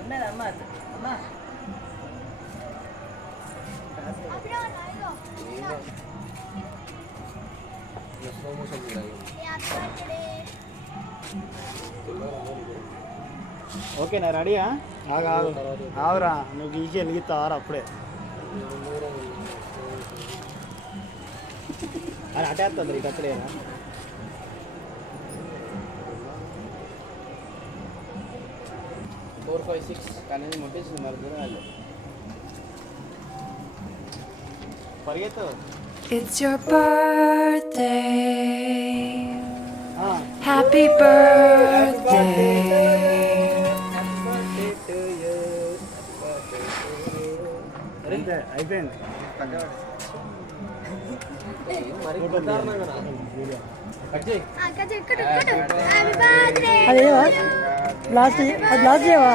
ఉన్నదమ్మా అమ్మా ఓకేనా రెడీయా? ఆవురా నువ్వు గీకి వెలిగిస్తావారా అప్పుడే అది అటేస్తుంది ఇటు అక్కడేనా? ఫోర్ ఫైవ్ సిక్స్ కానీ ముట్టించింది మరి దూరం వాళ్ళు పరిగెత్తు. It's your birthday. Happy birthday. అయిపోయింది. లాస్ట్ చేయవా?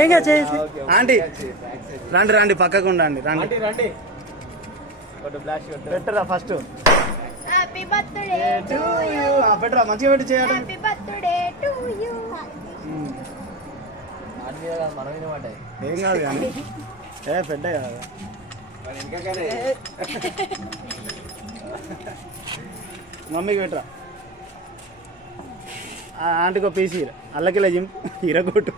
ఏంగా చేసి ఆంటీ రండి రండి పక్కకు ఉండండి రండి రండి పెట్టరా ఫస్ట్ పెట్టరా మంచిగా పెట్టి చేయాలి. ఏం కాదు కానీ పెద్ద కాదు మమ్మీకి పెట్టరా. ఆంటీకి ఒక పీస్ అల్లకిలా జిమ్ ఇరగొట్టు.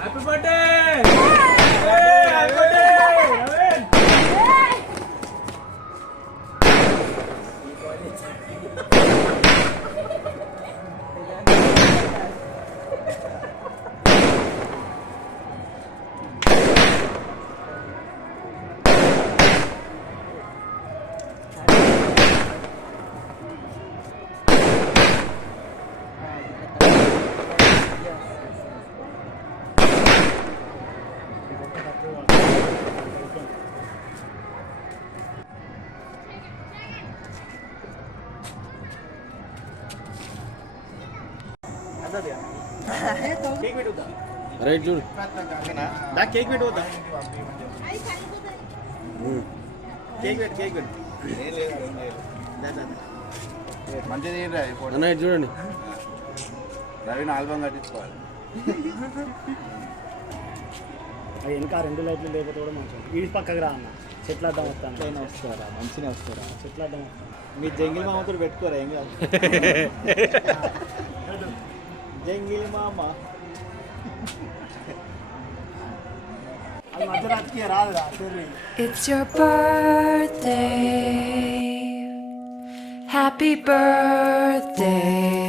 Happy birthday. రైట్ చూడు కేక్ పెట్టుకోద్దా? కేక్ పెట్టు కేక్ పెట్టు మంచిది చూడండి. నవీన్ ఆల్బమ్ కట్టించుకోవాలి. అది ఇంకా 2 లైట్లు లేకపోతే కూడా మంచిగా ఈ పక్కకు రా అన్న. చెట్లు అడ్డం వస్తాను. వస్తారా మంచిగా వస్తారా? చెట్లు అడ్డం వస్తాను. మీ జంగిల్ మామతో పెట్టుకోరా ఏం కాదు. జంగిల్ మామ It's your birthday. Happy birthday.